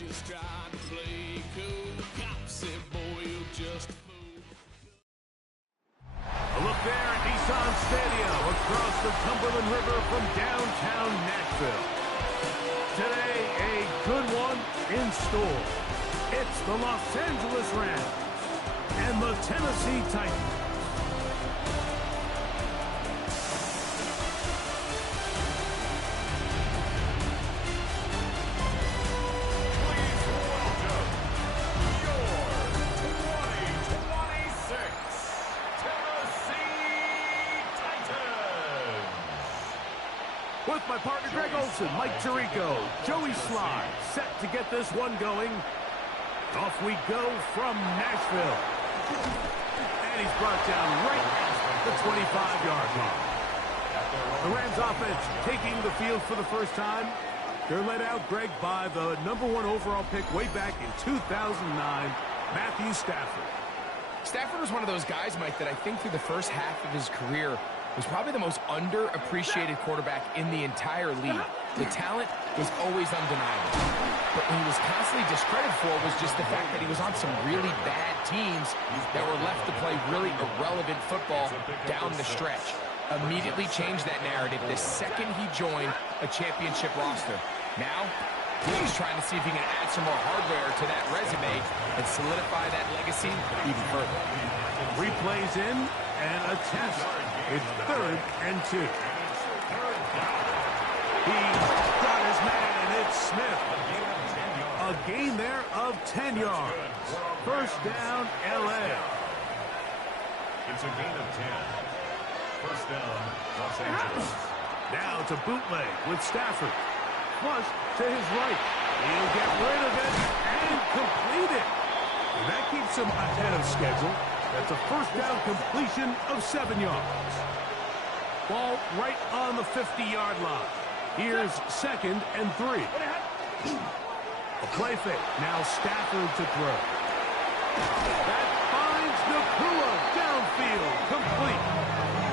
just tried to play cool. Cop said, boy, you're just a fool. A look there at Nissan Stadium across the Cumberland River from downtown Nashville. Today, a good one in store. It's the Los Angeles Rams and the Tennessee Titans. With my partner Greg Olson, Mike Tirico, Joey Sly, set to get this one going. Off we go from Nashville. And he's brought down right at the 25-yard line. The Rams offense taking the field for the first time. They're led out, Greg, by the #1 overall pick way back in 2009, Matthew Stafford. Stafford was one of those guys, Mike, that I think through the first half of his career was probably the most underappreciated quarterback in the entire league. The talent was always undeniable. But what he was constantly discredited for was just the fact that he was on some really bad teams that were left to play really irrelevant football down the stretch. Immediately changed that narrative the second he joined a championship roster. Now, he's trying to see if he can add some more hardware to that resume and solidify that legacy even further. Replays in and a test. It's 3rd and 2. He's got his man. It's Smith. A gain there of 10 yards. First down, L.A. It's a gain of 10. First down, Los Angeles. Now it's a bootleg with Stafford. Flush to his right. He'll get rid of it and complete it. And that keeps him ahead of schedule. That's a first down completion of 7 yards. Ball right on the 50-yard line. Here's 2nd and 3. A play fake. Now Stafford to throw. That finds Nakua downfield. Complete.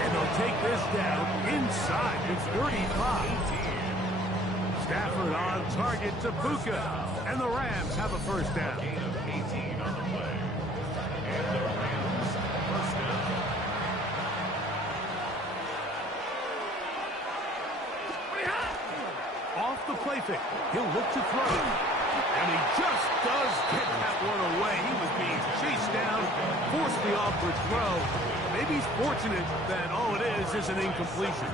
And they'll take this down inside the 35. Stafford on target to Puka. And the Rams have a first down. Gain of 18 on the play. And the Rams first down. Off the play fake. He'll look to throw. And he just does get that one away. He was being chased down, forced the awkward throw. Maybe he's fortunate that all it is an incompletion.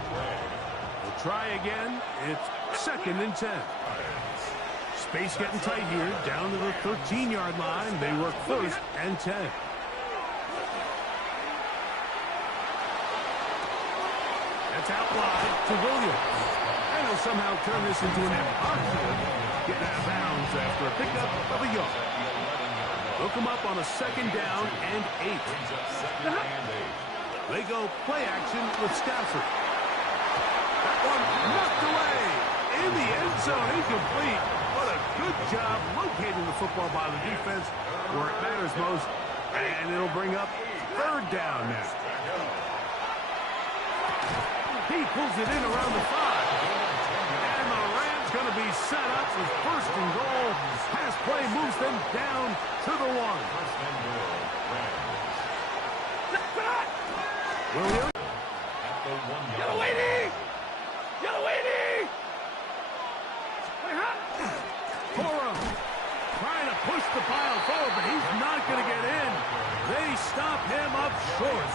We'll try again. It's 2nd and 10. Space getting tight here, down to the 13-yard line. They work 1st and 10. That's out wide to Williams. And he'll somehow turn this into an effort. Getting out of bounds after a pickup of a yard. They'll come up on a 2nd down and 8. They go play action with Stafford. That one knocked away in the end zone, incomplete. What a good job locating the football by the defense where it matters most. And it'll bring up 3rd down now. He pulls it in around the 5. And the Rams going to be set up with 1st and goal. Pass play moves them down to the 1. Williams. Yellow waiting! Yellow waiting! Corum trying to push the pile forward, but he's not going to get in. They stop him up short.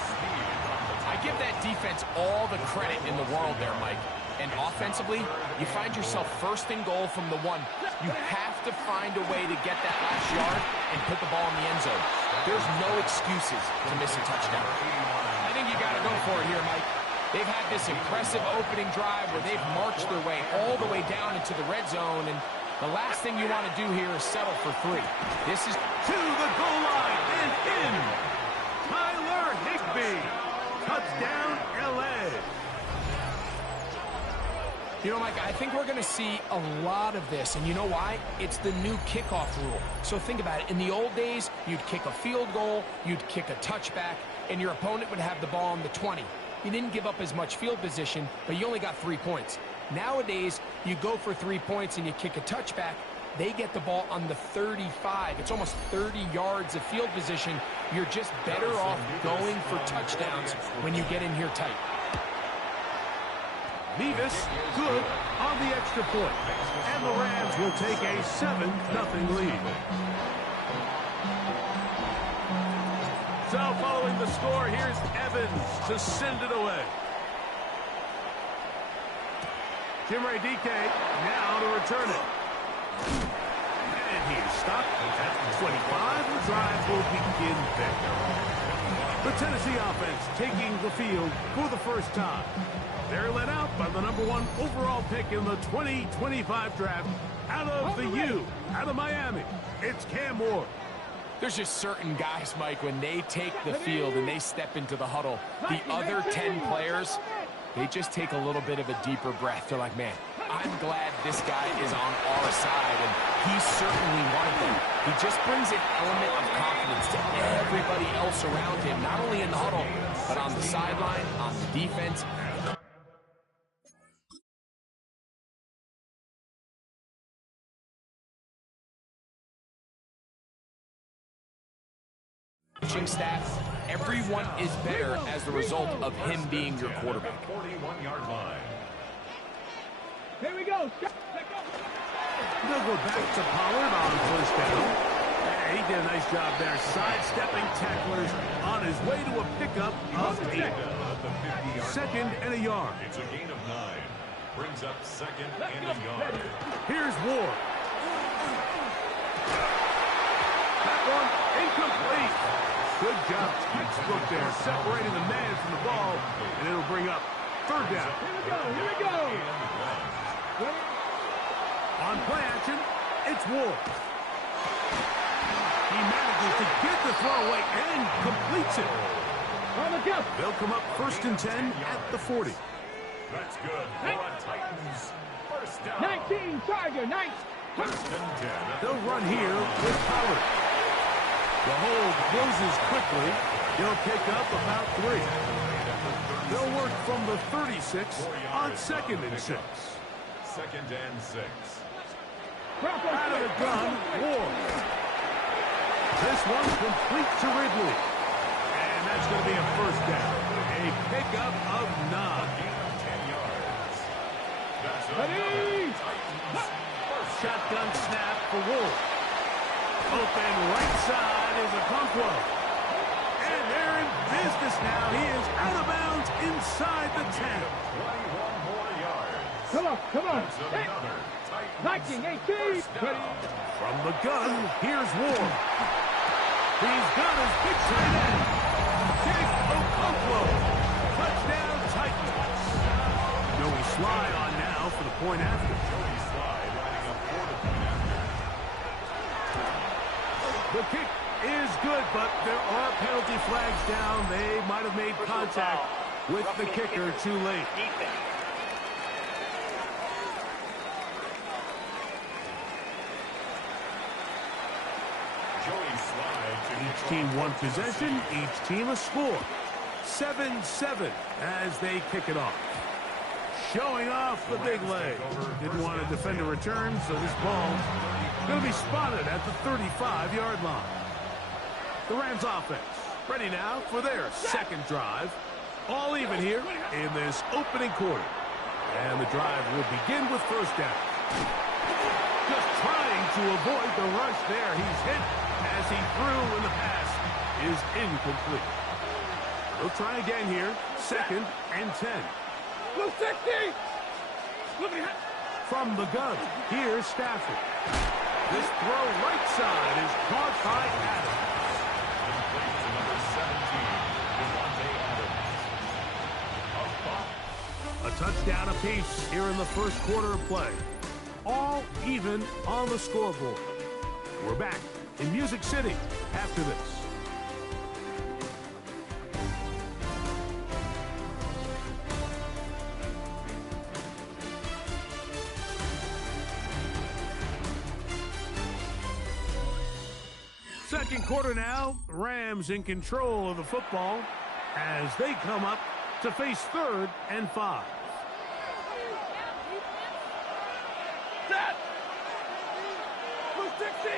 I give that defense all the credit in the world there, Mike. And offensively, you find yourself 1st and goal from the 1. You have to find a way to get that last yard and put the ball in the end zone. There's no excuses to miss a touchdown. I think you got to go for it here, Mike. They've had this impressive opening drive where they've marched their way all the way down into the red zone, and the last thing you want to do here is settle for 3. This is to the goal line and in. Tyler Higbee. Touchdown, L.A. You know, Mike, I think we're going to see a lot of this, and you know why? It's the new kickoff rule. So think about it. In the old days, you'd kick a field goal, you'd kick a touchback, and your opponent would have the ball on the 20. You didn't give up as much field position, but you only got 3 points. Nowadays, you go for 3 points and you kick a touchback, They get the ball on the 35. It's almost 30 yards of field position. You're just better off going for touchdowns when you get in here tight. Nevis, good on the extra point. And the Rams will take a 7-0 lead. So following the score, here's Evans to send it away. Jimmy DK now to return it. And he is stopped at the 25. The drive will begin there. The Tennessee offense taking the field for the first time. They're led out by the #1 overall pick in the 2025 draft out of the U, out of Miami. It's Cam Ward. There's just certain guys, Mike, when they take the field and they step into the huddle, the other 10 players, they just take a little bit of a deeper breath. They're like, man, I'm glad this guy is on our side, and he's certainly one of them. He just brings an element of confidence to everybody else around him, not only in the huddle, but on the sideline, on the defense. Staff, everyone is better as the result of him being your quarterback. 41-yard line. Here we go. They'll go back to Pollard on first down. Yeah, he did a nice job there, sidestepping tacklers on his way to a pickup of 8. Second and a yard. It's a gain of 9. Brings up second and a yard. Here's Ward. That one incomplete. Good job, textbook there, separating the man from the ball, and it'll bring up third down. Here we go. On play action, it's Ward. He manages to get the throw away and completes it. They'll come up 1st and 10 at the 40. That's good. For Titans. First down. 19, Tiger, 19. First and 10. They'll run here with Pollard. The hold closes quickly. He'll pick up about 3. They'll work from the 36 on 2nd and 6. 2nd and 6. Out of the gun, Ward. This one complete to Ridley. And that's going to be a first down. A pickup of 9. Gain of 10 yards. That's Ready? Titans. First Shotgun snap for Ward. Open right side is Okonkwo. And they're in business now. He is out of bounds inside the 10. 21 more yards. Come on. That's another Titans. 19, 18. Down. From the gun, here's Ward. He's got his big tight end. Jake Okonkwo. Touchdown Titans. Joey Sly on now for the point after. Joey Sly lining up for the point after. The kick is good, but there are penalty flags down. They might have made contact with the kicker too late. Joey Sly to Each team one possession, each team a score. 7-7 as they kick it off. Showing off the big leg. Didn't want to defend a return, so this ball going to be spotted at the 35-yard line. The Rams offense ready now for their second drive. All even here in this opening quarter. And the drive will begin with first down. Just trying to avoid the rush there. He's hit as he threw, and the pass is incomplete. We'll try again here. 2nd and 10. Blue 60. From the gun, here's Stafford. This throw right side is caught by Adams. Number 17, Devontae Adams. A touchdown apiece here in the first quarter of play. All even on the scoreboard. We're back in Music City after this. Second quarter now, Rams in control of the football as they come up to face 3rd and 5. 60.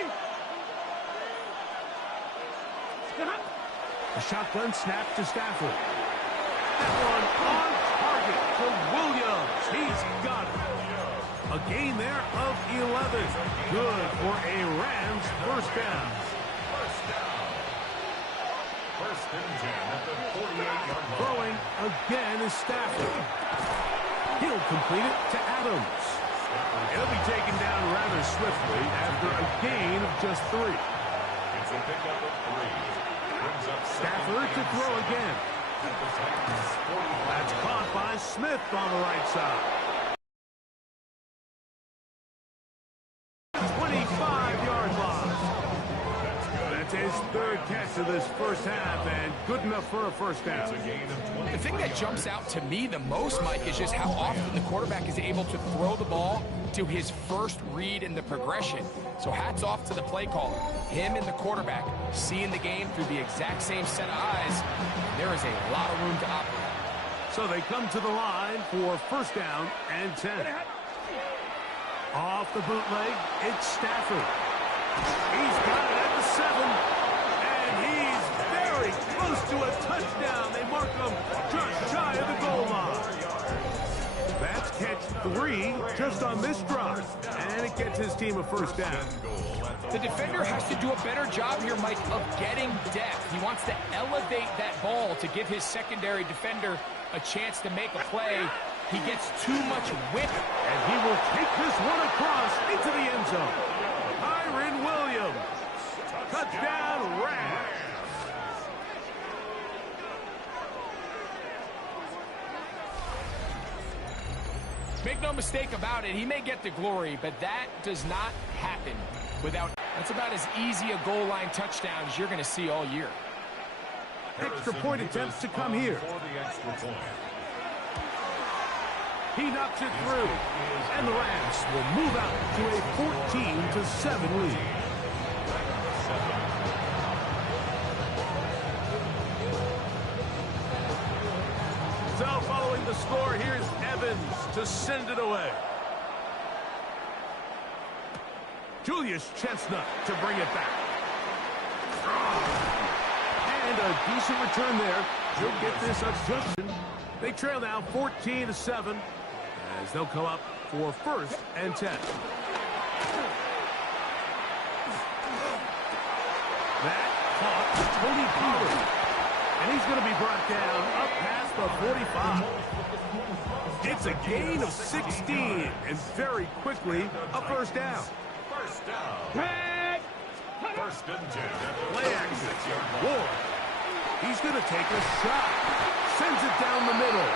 A shotgun snap to Stafford. That one on target to Williams. He's got it. A gain there of 11. Good for a Rams first down. First and 10 at the 48-yard line. Throwing again is Stafford. He'll complete it to Adams. He'll be taken down rather swiftly after a gain of just 3. It's a pickup of 3. Brings up Stafford to throw again. That's caught by Smith on the right side. 25-yard loss. That's his third catch of this first half, and good enough for a first down. The thing that jumps out to me the most, Mike, is just how often the quarterback is able to throw the ball to his first read in the progression. So hats off to the play caller. Him and the quarterback seeing the game through the exact same set of eyes. There is a lot of room to operate. So they come to the line for first down and 10. Off the bootleg, it's Stafford. He's got it at the 7, and he's very close to a touchdown. They mark him just shy of the goal line. That's catch 3 just on this drive, and it gets his team a first down. The defender has to do a better job here, Mike, of getting depth. He wants to elevate that ball to give his secondary defender a chance to make a play. He gets too much whip. And he will take this one across into the end zone. Kyren Williams. Touchdown, Rams. Make no mistake about it, he may get the glory, but that does not happen without... That's about as easy a goal line touchdown as you're going to see all year. Extra point attempts to come here. For the extra point. He knocks it through, and the Rams will move out to a 14-7 lead. So following the score, here's Evans to send it away. Julius Chestnut to bring it back. And a decent return there. He'll get this obstruction. They trail now 14-7 as they'll come up for first and 10. That caught Tony Pollard. And he's going to be brought down up past the 45. It's a gain of 16, and very quickly a first down. First down. Tag. First and 10 at the Play action. 46-yard line. Ward. He's going to take a shot. Sends it down the middle.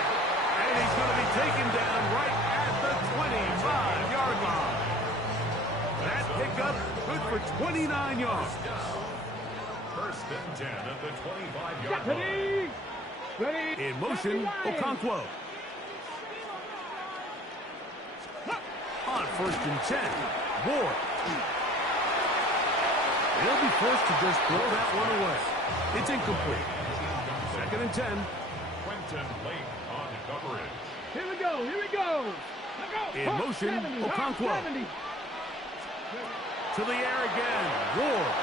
And he's going to be taken down right at the 25-yard line. That pickup good for 29 yards. First and 10 at the 25-yard line. Ready. Ready. In motion, Okonkwo. On first and 10, Ward. He'll be forced to just throw that one away. It's incomplete. Second and 10. Quentin Lake on coverage. Here we go. Here we go. In motion, 70, Okonkwo. 70. To the air again, Ward.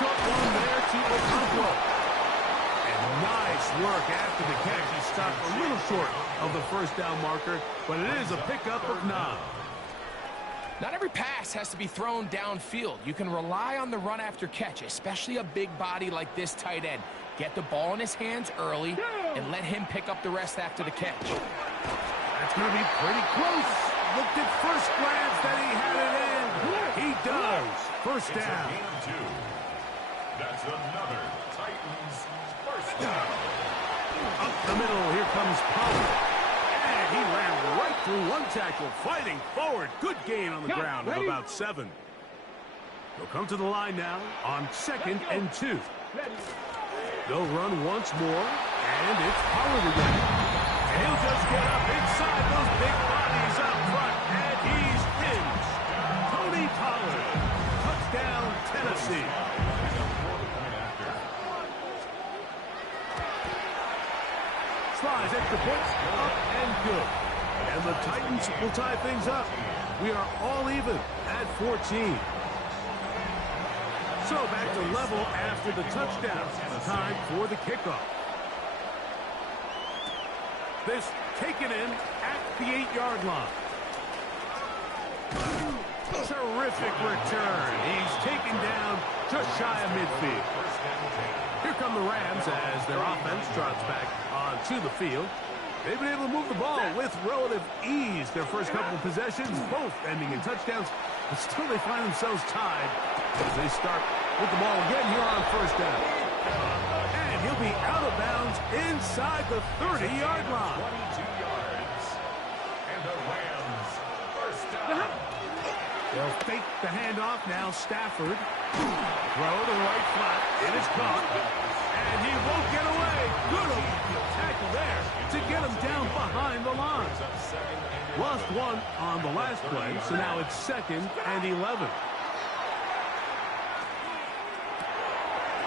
Short one there to Okonkwo. And nice work after the catch. He stopped a little short of the first down marker, but it is a pickup of 9. Not every pass has to be thrown downfield. You can rely on the run after catch, especially a big body like this tight end. Get the ball in his hands early and let him pick up the rest after the catch. That's going to be pretty close. Looked at first glance that he had it in. He does. First It's a down. gain of 2. That's another Titans first down. Up the middle, here comes Pollard. And he ran right through one tackle, fighting forward. Good gain on the ground of about 7. They'll come to the line now on second and 2. They'll run once more, and it's Pollard again. And he'll just get up inside those big bodies up front, and he's pinched. Tony Pollard. Touchdown, Tennessee. Slides extra points, up and good. And the Titans will tie things up. We are all even at 14. So back to level after the touchdown. Time for the kickoff. This taken in at the 8-yard line. Terrific return. He's taken down just shy of midfield. Here come the Rams as their offense trots back onto the field. They've been able to move the ball with relative ease. Their first couple of possessions, both ending in touchdowns, but still they find themselves tied as they start with the ball again here on first down. And he'll be out of bounds inside the 30-yard line. 22 yards. And the Rams first down. They'll fake the handoff now. Stafford. Throw to the right flat. It is caught. And he won't get away. Good tackle there to get him down behind the line. Lost one on the last play, so now it's 2nd and 11.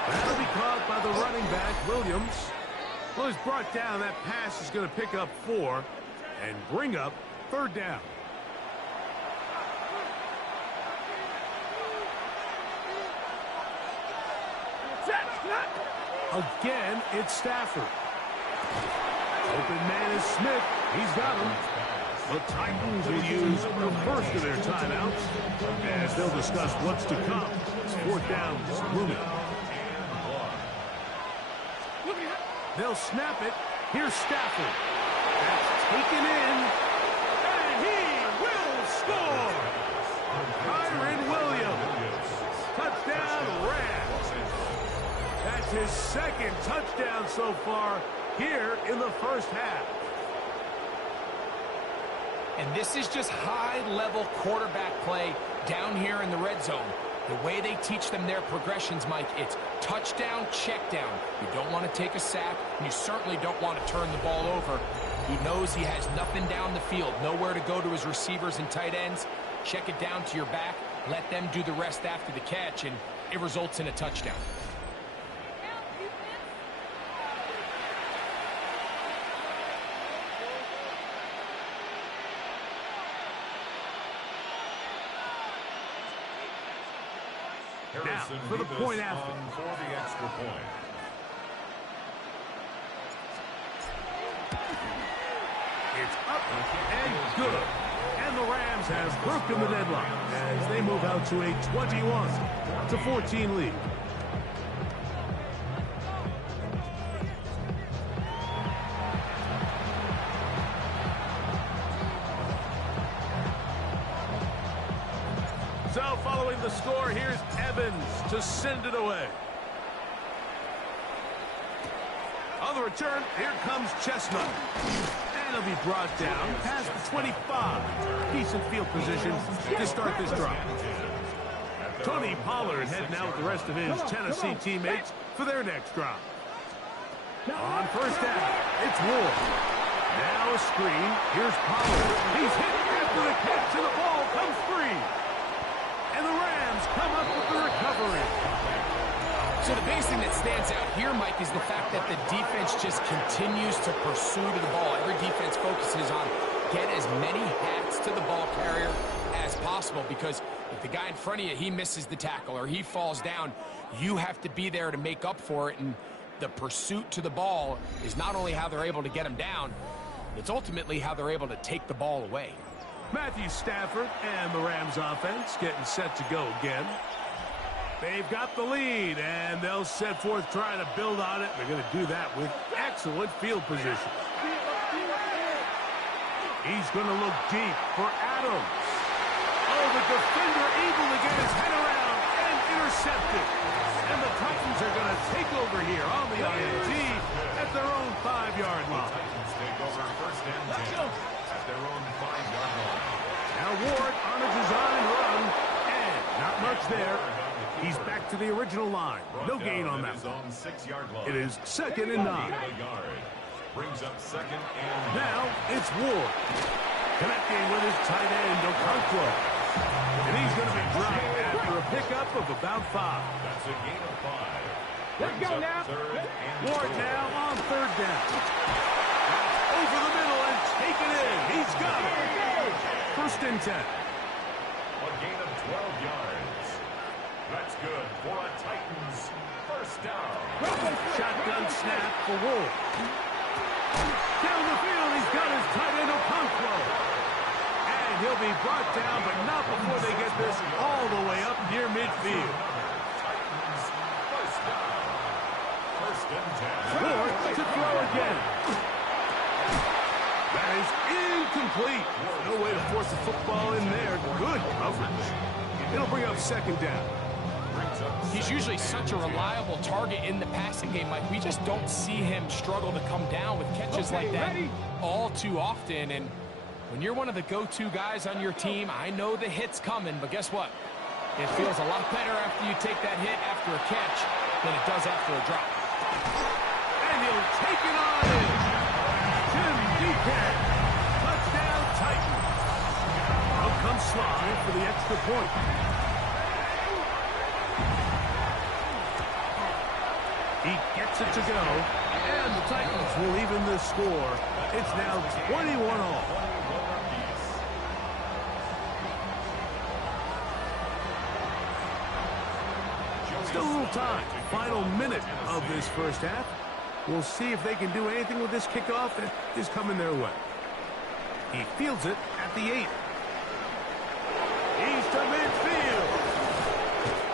That'll be caught by the running back, Williams. Well, he's brought down. That pass is going to pick up 4 and bring up 3rd down. Again, it's Stafford. Open man is Smith. He's got him. The Titans will use the first of their timeouts as they'll discuss what's to come. It's 4th down. Looming. They'll snap it. Here's Stafford. That's taken in. And he will score. Kyron Williams. Touchdown, Rams. That's his 2nd touchdown so far here in the first half. And this is just high-level quarterback play down here in the red zone. The way they teach them their progressions, Mike, it's touchdown, check down. You don't want to take a sack, and you certainly don't want to turn the ball over. He knows he has nothing down the field, nowhere to go to his receivers and tight ends. Check it down to your back, let them do the rest after the catch, and it results in a touchdown. Now, for the point after. For the extra point. It's up and good. And the Rams have broken the deadlock as they move out to a 21-14 lead. So following the score, here's Evans to send it away. On the return, here comes Chestnut. And he'll be brought down past the 25. Decent field position to start this drive. Tony Pollard heading out with the rest of his Tennessee teammates for their next drive. On first down, it's Ward. Now a screen. Here's Pollard. He's hit after the catch, and the ball comes free. And the Rams come up with the recovery. So the biggest thing that stands out here, Mike, is the fact that the defense just continues to pursue to the ball. Every defense focuses on get as many hats to the ball carrier as possible, because if the guy in front of you, he misses the tackle or he falls down, you have to be there to make up for it. And the pursuit to the ball is not only how they're able to get him down, it's ultimately how they're able to take the ball away. Matthew Stafford and the Rams offense getting set to go again. They've got the lead, and they'll set forth trying to build on it. They're going to do that with excellent field position. He's going to look deep for Adams. Oh, the defender able to get his head around and intercepted. And the Titans are going to take over here on the INT at their own 5-yard line. Titans take over first and 10 at their own 5-yard line. Now Ward on a design run, and not much there. He's back to the original line. No gain on that. It is 2nd and 9. Brings up 2nd and 9. Now it's Ward. Connecting with his tight end, Okonkwo. And he's going to be dropped after a pickup of about 5. That's a gain of 5. Let's go now. Ward now on 3rd down. Over the middle and take it in. He's got it. 1st and 10. A gain of 12 yards. That's good for a Titans first down. Shotgun snap for Wolf. Down the field, he's got his tight end Okonkwo. And he'll be brought down, but not before they get this all the way up near midfield. Titans first down. First and 10. Ford to throw again. That is incomplete. No way to force the football in there. Good coverage. It'll bring up second down. He's usually such a reliable target in the passing game, Mike. We just don't see him struggle to come down with catches like that all too often. And when you're one of the go-to guys on your team, I know the hit's coming, but guess what? It feels a lot better after you take that hit after a catch than it does after a drop. And he'll take it on in. Jim Deacon. Touchdown Titans. Out comes Sly for the extra point. He gets it to go, and the Titans will even the score. It's now 21 all. Still a little time. Final minute of this first half. We'll see if they can do anything with this kickoff that is coming their way. He fields it at the 8. He's to midfield.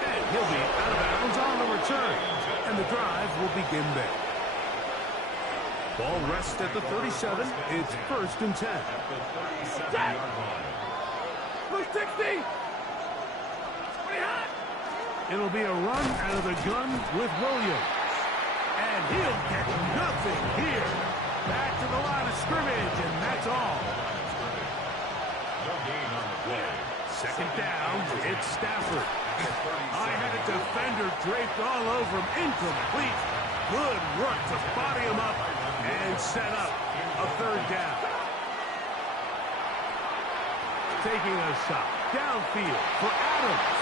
And he'll be out of bounds on the return. And the drive will begin there. Ball rests at the 37. It's first and 10. Look 60. It'll be a run out of the gun with Williams. And he'll get nothing here. Back to the line of scrimmage, and that's all. No gain on the play. Second down, it's Stafford. I had a defender draped all over him. Incomplete. Good work to body him up and set up a third down. Taking a shot downfield for Adams.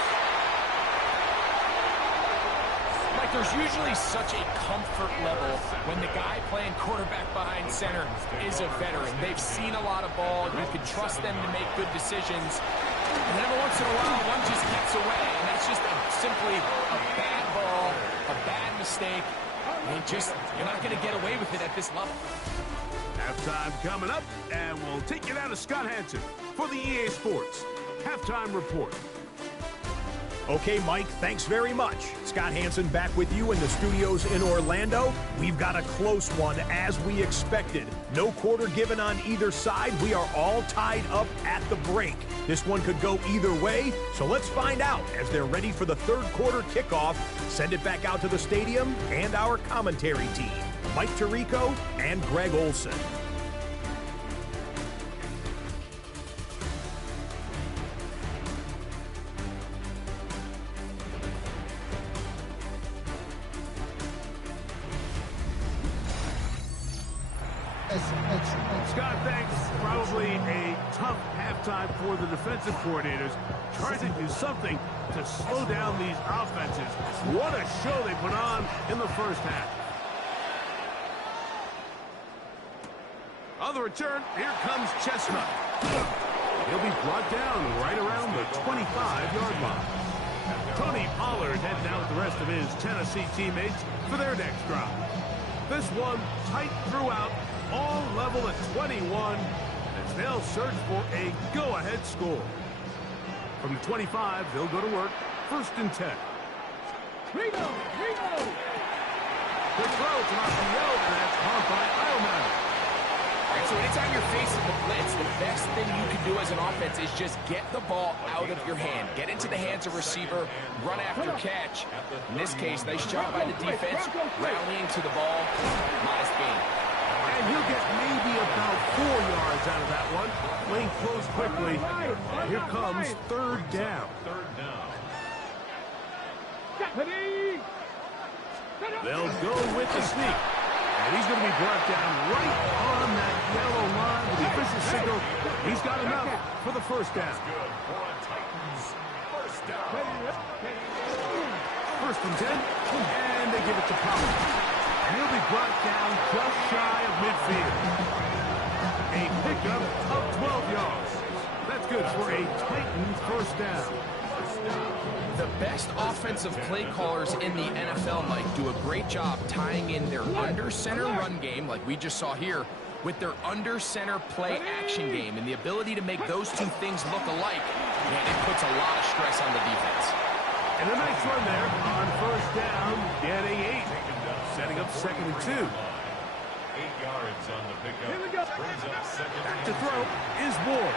Like, there's usually such a comfort level when the guy playing quarterback behind center is a veteran. They've seen a lot of ball. You can trust them to make good decisions. And then every once in a while, one just gets away. And that's just simply a bad ball, a bad mistake. And you're not going to get away with it at this level. Halftime coming up, and we'll take you down to Scott Hansen for the EA Sports Halftime Report. Okay, Mike, thanks very much. Scott Hansen back with you in the studios in Orlando. We've got a close one, as we expected. No quarter given on either side. We are all tied up at the break. This one could go either way, so let's find out as they're ready for the third quarter kickoff. Send it back out to the stadium and our commentary team, Mike Tirico and Greg Olson. Scott, thanks. Probably a tough halftime for the defensive coordinators. Trying to do something to slow down these offenses. What a show they put on in the first half. On the return, here comes Chestnut. He'll be brought down right around the 25-yard line. Tony Pollard heading out with the rest of his Tennessee teammates for their next drive. This one tight throughout, all level at 21, as they'll search for a go-ahead score. From the 25, they'll go to work, first and 10. Rigo! Quick throw to Raphael, and that's caught by Eilman. All right, so anytime you're facing the blitz, the best thing you can do as an offense is just get the ball out of your hand. Get into the hands of receiver, run after catch. In this case, nice job by the defense, rallying to the ball. Modest gain. And he'll get maybe about 4 yards out of that one. Lane closed quickly. And here comes third down. They'll go with the sneak. And he's going to be brought down right on that yellow line with the official signal. He's got enough for the first down. First and 10. And they give it to Pollard. And he'll be brought down just shy of midfield. A pickup of 12 yards. That's good for a Titans first down. The best offensive play callers in the NFL, Mike, do a great job tying in their under-center run game, like we just saw here, with their under-center play action game. And the ability to make those two things look alike, man, it puts a lot of stress on the defense. And a nice run there on first down, getting 8. Setting up 2nd and 2. 8 yards on the pickup. Here we go. Brings up 2nd Back and to 2. throw is Ward.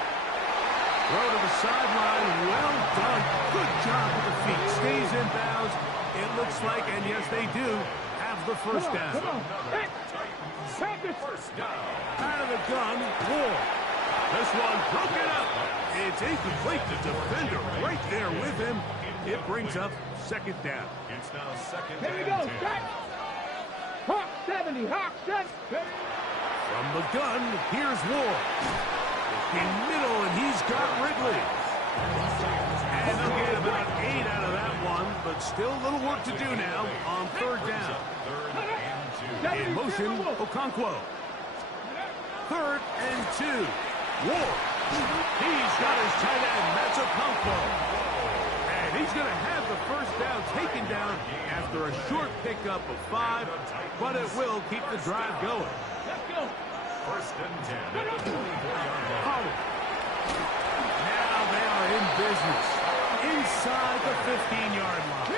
Throw to the sideline. Well done. Good job with the feet. Stays in bounds. It looks like, and yes, they do, have the first down. Come on. Hey. Practice. First down. Out of the gun, Ward. This one broken up. It's incomplete. The defender right there with him. It brings up 2nd down. It's now 2nd Here we and go. 10. Back. Hawk 70. Hawk 70. From the gun, here's Ward. In middle, and he's got Ridley. And they'll get about 8 out of that one, but still a little work to do now on 3rd down. 3rd and 2. In motion, Okonkwo. 3rd and 2. Ward. He's got his tight end. That's Okonkwo. And he's going to have the first down taken down after a short pickup of 5, but it will keep the drive going. Let's go. 1st and 10 at the 24-yard line. Pollard. Now they are in business. Inside the 15-yard line.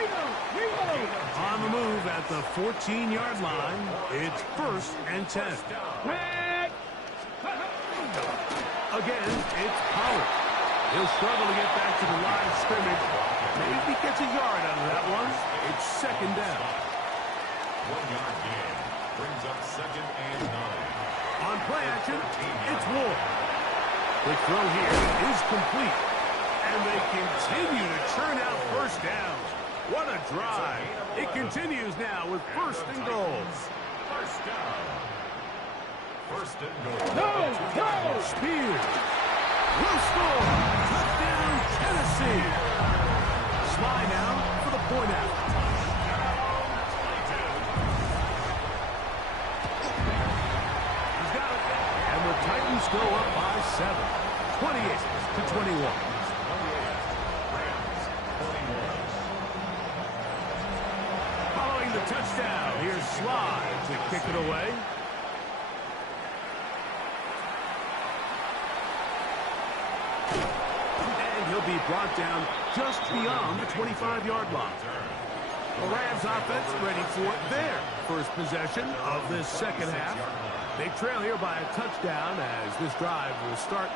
Reload. On the move at the 14-yard line, it's 1st and 10. Back. Again, it's Pollard. He'll struggle to get back to the line of scrimmage. Maybe he gets a yard out of that one. It's 2nd down. 1-yard gain. Brings up 2nd and 9. On play action, it's Ward. The throw here is complete. And they continue to churn out first downs. What a drive. It continues now with 1st and goal. First down. 1st and goal. No. Spears will score. Touchdown, Tennessee. Sly now for the point out. He's got it. And the Titans go up by 7. 28-21. Following the touchdown, here's Sly to kick it away. And he'll be brought down just beyond the 25-yard line. The Rams offense ready for their first possession of this 2nd half. They trail here by a touchdown as this drive will start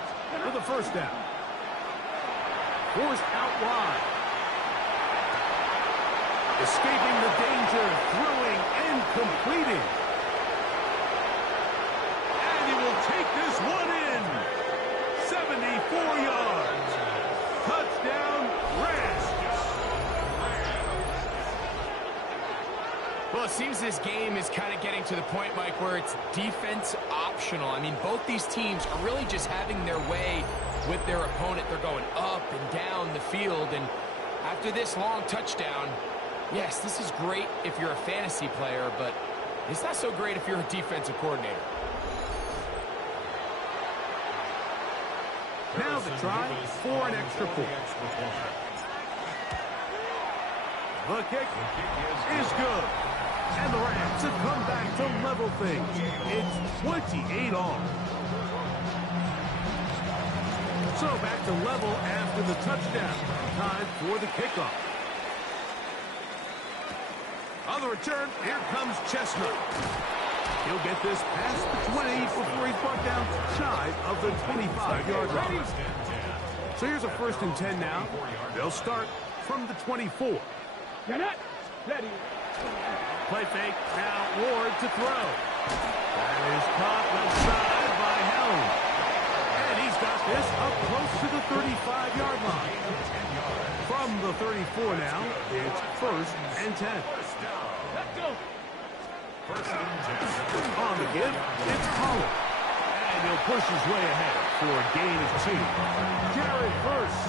with a 1st down. Forced out wide. Escaping the danger, throwing and completing. And he will take this one in. 74 yards. Touchdown, Rams. Well, it seems this game is kind of getting to the point, Mike, where it's defense optional. I mean, both these teams are really just having their way with their opponent. They're going up and down the field, and after this long touchdown, yes, this is great if you're a fantasy player, but it's not so great if you're a defensive coordinator. Now the try for an extra point. The kick is good. And the Rams have come back to level things. It's 28 all. So back to level after the touchdown. Time for the kickoff. On the return, here comes Chestnut. He'll get this past the 20 before he's brought down shy of the 25-yard line. So here's a 1st and 10 now. They'll start from the 24. Get it. Ready. Play fake. Now Ward to throw. That is caught left side by Helm. And he's got this up close to the 35-yard line. From the 34 now, it's 1st and 10. Let's go. 1st and 10. On the give, it's Pollard. And he'll push his way ahead for a gain of 2. Jared Verse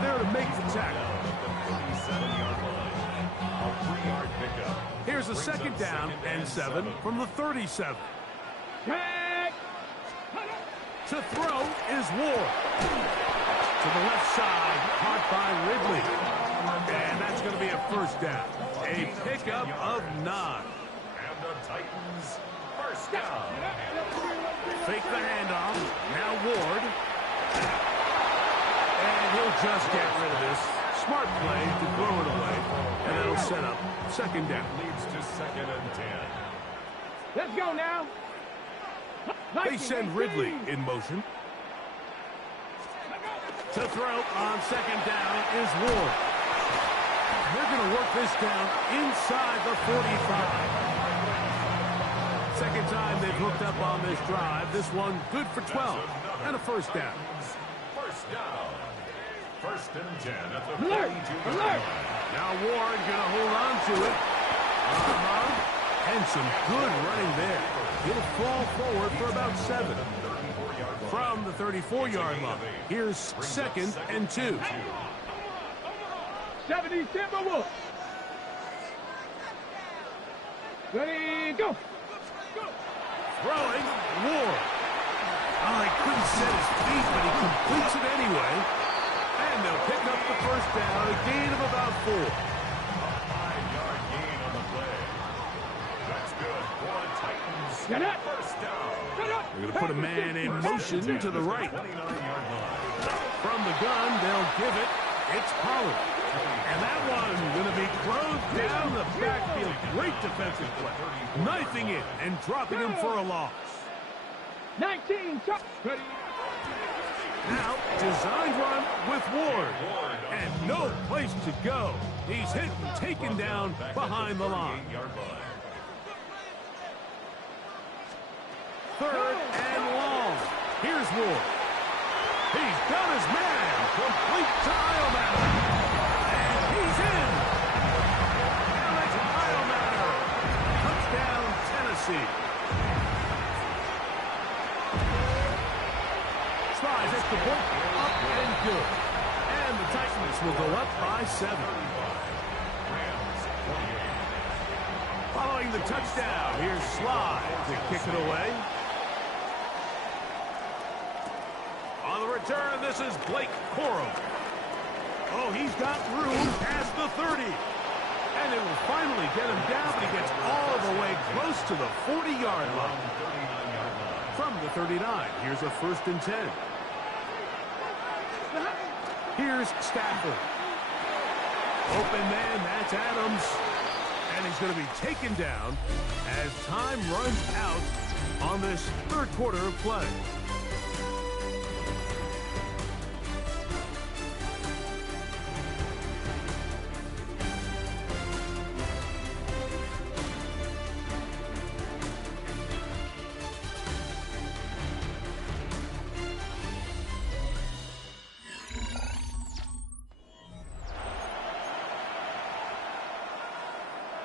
there to make the tackle. 37-yard line. A 3-yard pickup. Here's a 2nd down and 7 from the 37. Back. To throw is Ward. To the left side, caught by Ridley. And that's going to be a first down. A pickup of 9. And the Titans, first down. Fake the handoff. Now Ward. And he'll just get rid of this. Smart play to throw it away. And that'll set up second down. Leads to 2nd and 10. Let's go now. They send Ridley in motion. To throw on second down is Ward. They're going to work this down inside the 45. Second time they've hooked up on this drive. This one good for 12 and a first down. First down. 1st and 10 at the Alert! 42. Alert! Now Ward going to hold on to it. And some good running there. He'll fall forward for about 7. From the 34-yard line, here's 2nd and 2. 70 Timberwolves. Ready, go. Throwing, Ward. Oh, he couldn't set his feet, but he completes it anyway. And they'll pick up the first down, a gain of about 4. 5-yard gain on the play. That's good for the Titans. Get it. First down. Get up. They're going to put a man in motion to the right. 29-yard line. From the gun, they'll give it. It's Pollard. And that one going to be closed down the backfield. Great defensive play. Knifing it and dropping him for a loss. 19. Ready. Now, designed run with Ward. And no place to go. He's hit and taken down behind the line. 8-yard line. 3rd and long. Here's Ward. He's got his man. Complete to Iomatter. And he's in. Alex Iomatter. Touchdown, Tennessee. Tries at the book. Up and good. And the Titans will go up by 7. Following the touchdown, here's Slide to kick it away. On the return, this is Blake Corum. Oh, he's got room past the 30. And they will finally get him down, but he gets all the way close to the 40-yard line. From the 39, here's a 1st and 10. Here's Stafford. Open man, that's Adams. And he's going to be taken down as time runs out on this 3rd quarter of play.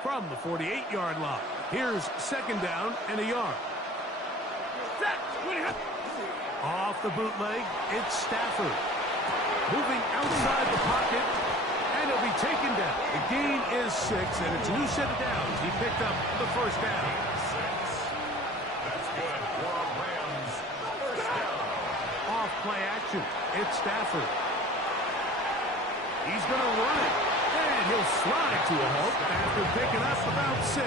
From the 48-yard line, here's 2nd down and a yard. Off the bootleg, it's Stafford. Moving outside the pocket, and he'll be taken down. The gain is 6, and it's a new set of downs. He picked up the first down. 6. That's good for Rams. First down. Off play action, it's Stafford. He's going to run it. And he'll slide to a halt after picking up about 6.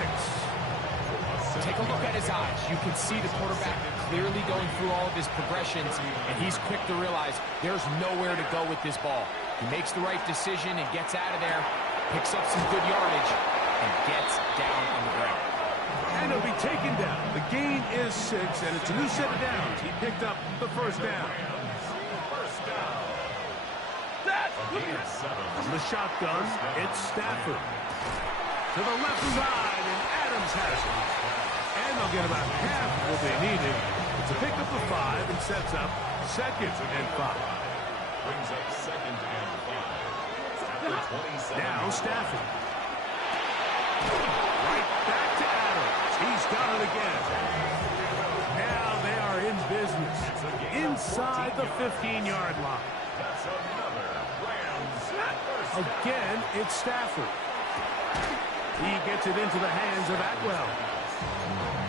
Take a look at his eyes. You can see the quarterback clearly going through all of his progressions, and he's quick to realize there's nowhere to go with this ball. He makes the right decision and gets out of there, picks up some good yardage, and gets down on the ground. And he'll be taken down. The gain is 6, and it's a new set of downs. He picked up the first down. First down. From the shotgun, it's Stafford. To the left side, and Adams has it. And they'll get about half of what they needed. It's a pickup of 5 and sets up 2nd and 5. Brings up 2nd and 5. Now Stafford. Right back to Adams. He's got it again. Now they are in business. Inside the 15-yard line. That's another Rams. Again, it's Stafford. He gets it into the hands of Atwell.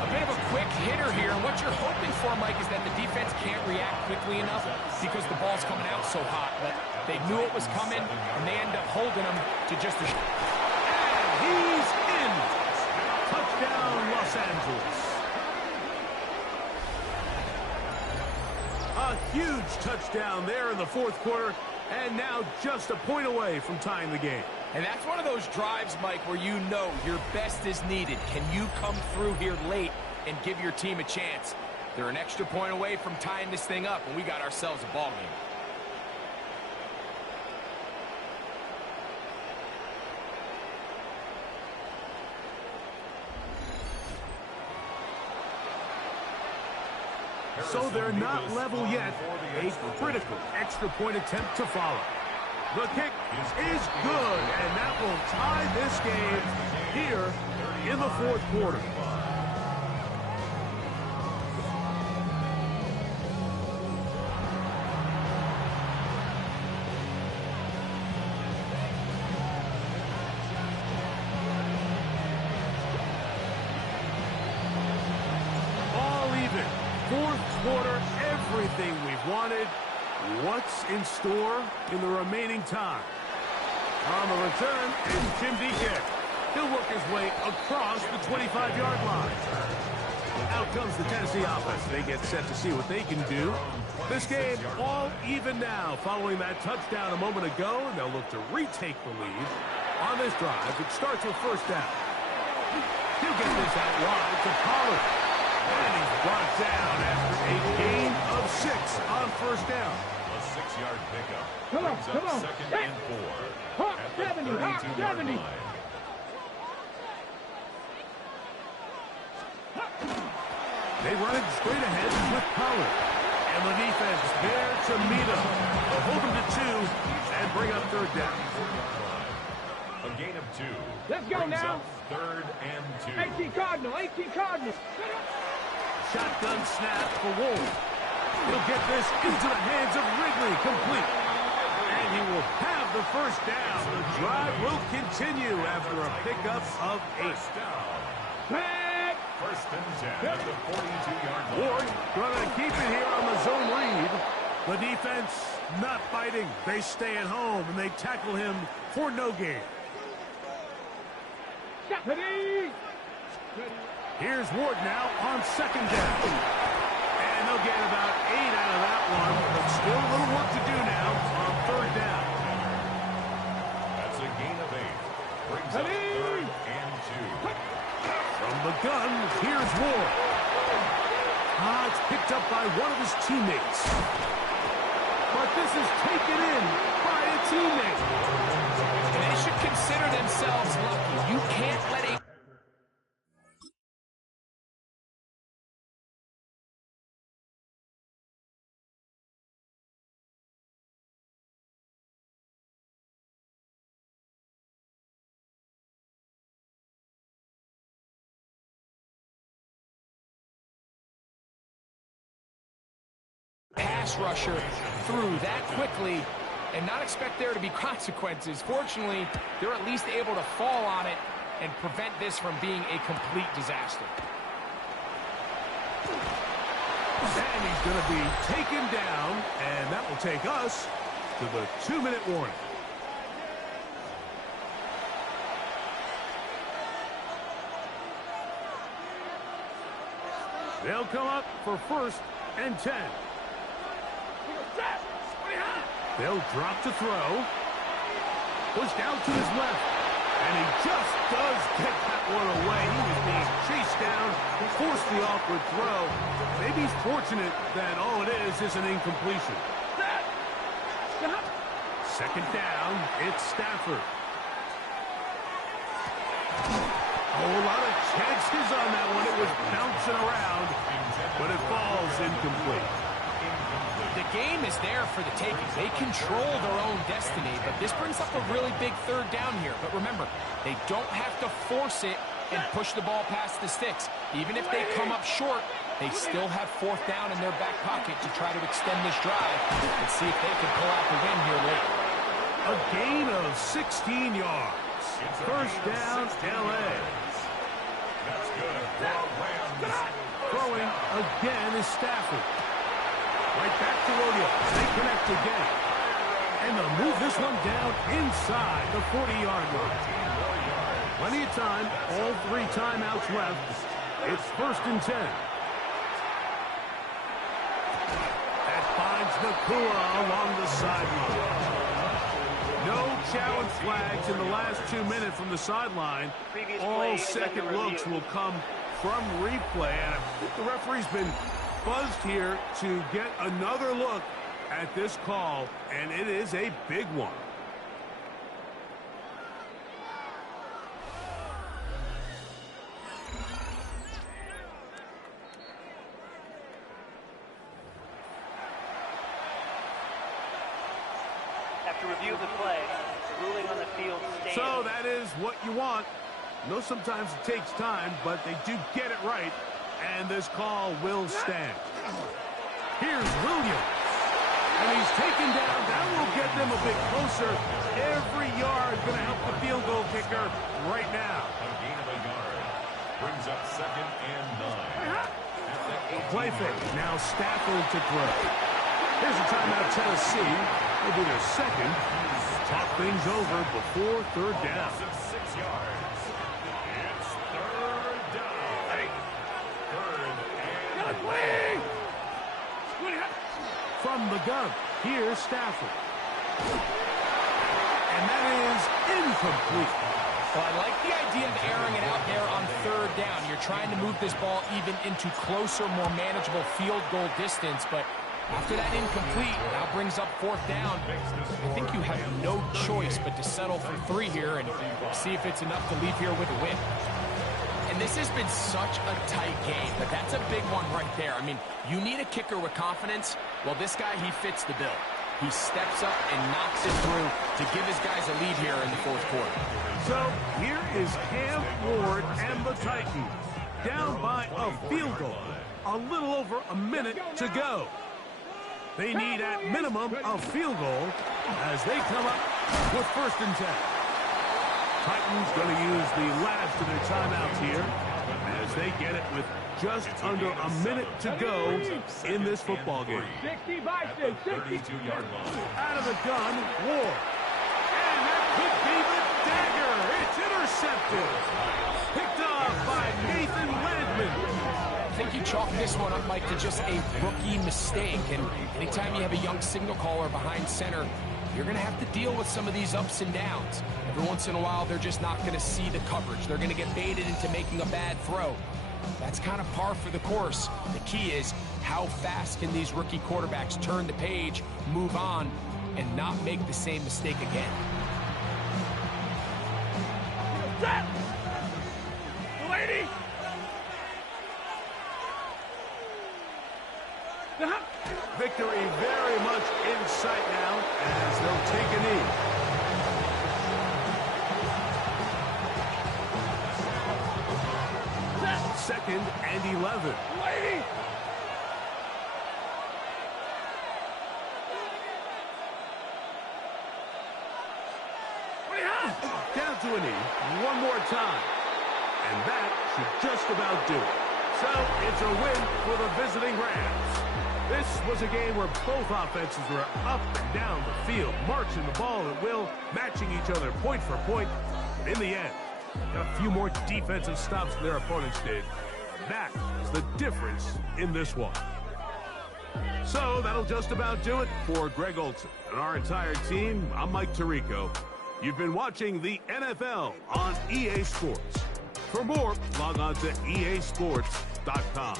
A bit of a quick hitter here, and what you're hoping for, Mike, is that the defense can't react quickly enough because the ball's coming out so hot. But they knew it was coming, and they end up holding them to just a... And he's in. Touchdown, Los Angeles. A huge touchdown there in the fourth quarter, and now just a point away from tying the game. And that's one of those drives, Mike, where you know your best is needed. Can you come through here late and give your team a chance? They're an extra point away from tying this thing up, and we got ourselves a ball game. So they're not level yet. A critical extra point attempt to follow. The kick is good, and that will tie this game here in the fourth quarter. All even. Fourth quarter, everything we've wanted. What's in store in the remaining time? On the return is Jim Deacon. He'll work his way across the 25-yard line. Out comes the Tennessee offense. They get set to see what they can do. This game all even now following that touchdown a moment ago, and they'll look to retake the lead on this drive. It starts with first down. He'll get this out wide to Pollard. And he's brought down after a gain of 6 on first down. A 6-yard pickup. Come on, Brings up come on. second Hey. and 4. Hawk At the 70, Hawk 32-yard 70. line. They run it straight ahead with Pollard. And the defense there to meet him. They'll hold him to 2 and bring up third down. A gain of 2. Let's go Brings now. up third and 2. 18 Cardinal, 18 Cardinal. Shotgun snap for Wolf. He'll get this into the hands of Ridley, complete. And he will have the first down. The drive will continue after a pickup of 8. Back. First and 10 at the 42-yard line. Ward gonna keep it here on the zone read. The defense not fighting. They stay at home and they tackle him for no gain. Ready. Here's Ward now on second down. And they'll get about 8 out of that one, but still a little work to do now on third down. That's a gain of 8. Brings up third and 2. From the gun, here's Ward. It's picked up by one of his teammates. But this is taken in by a teammate. And they should consider themselves lucky. You can't let a... pass rusher through that quickly and not expect there to be consequences. Fortunately, they're at least able to fall on it and prevent this from being a complete disaster. And he's going to be taken down, and that will take us to the 2-minute warning. They'll come up for first and 10. They'll drop to throw. Pushed out to his left. And he just does get that one away. He was being chased down, forced the awkward throw. Maybe he's fortunate that all it is an incompletion. Second down, it's Stafford. A whole lot of chances on that one. It was bouncing around, but it falls incomplete. The game is there for the taking. They control their own destiny, but this brings up a really big third down here. But remember, they don't have to force it and push the ball past the sticks. Even if they come up short, they still have fourth down in their back pocket to try to extend this drive and see if they can pull out the win here late. A gain of 16 yards. First down, L.A. That's good for a Rams. Throwing again is Stafford. Right back to Williams. They connect again. And they'll move this one down inside the 40-yard line. Plenty of time. All 3 timeouts left. It's 1st and 10. That finds Nakua along the sideline. No challenge flags in the last 2 minutes from the sideline. All second looks will come from replay. And I think the referee's been buzzed here to get another look at this call, and it is a big one. After review of the play, the ruling on the field stands. So that is what you want. I know sometimes it takes time, but they do get it right, and this call will stand. Here's Williams, and he's taken down. That will get them a bit closer. Every yard going to help the field goal kicker right now. A gain of a yard brings up 2nd and 9. Play fake. Now Stafford to throw. Here's a timeout, Tennessee. It'll be their second. Talk things over before 3rd down. 6 yards. It's 3rd down. 3rd and 9. From the gun, here's Stafford. And that is incomplete. Well, I like the idea of airing it out there on 3rd down. You're trying to move this ball even into closer, more manageable field goal distance, but after that incomplete, now brings up 4th down. I think you have no choice but to settle for 3 here and see if it's enough to leave here with a win. And this has been such a tight game, but that's a big one right there. I mean, you need a kicker with confidence. Well, this guy, he fits the bill. He steps up and knocks it through to give his guys a lead here in the 4th quarter. So here is Cam Ward and the Titans down by a field goal. A little over a minute to go. They need at minimum a field goal as they come up with 1st and 10. Titans going to use the last of their timeouts here as they get it with just under a minute to go in this football game. 60 by 6, 60. 32-yard line. Out of the gun, Ward. And that could be the dagger. It's intercepted. Picked off by Nathan Landman. I think you chalk this one up, Mike, to just a rookie mistake. And anytime you have a young signal caller behind center, you're going to have to deal with some of these ups and downs. Every once in a while, they're just not going to see the coverage. They're going to get baited into making a bad throw. That's kind of par for the course. The key is how fast can these rookie quarterbacks turn the page, move on, and not make the same mistake again. Set! Lady! Victory very much in sight now as they'll take a knee. Second and 11. Lady! Down to a knee one more time. And that should just about do it. So it's a win for the visiting Rams. This was a game where both offenses were up and down the field, marching the ball at will, matching each other point for point. But in the end, a few more defensive stops than their opponents did. That is the difference in this one. So that'll just about do it for Greg Olson and our entire team. I'm Mike Tirico. You've been watching the NFL on EA Sports. For more, log on to easports.com.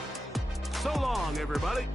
So long, everybody.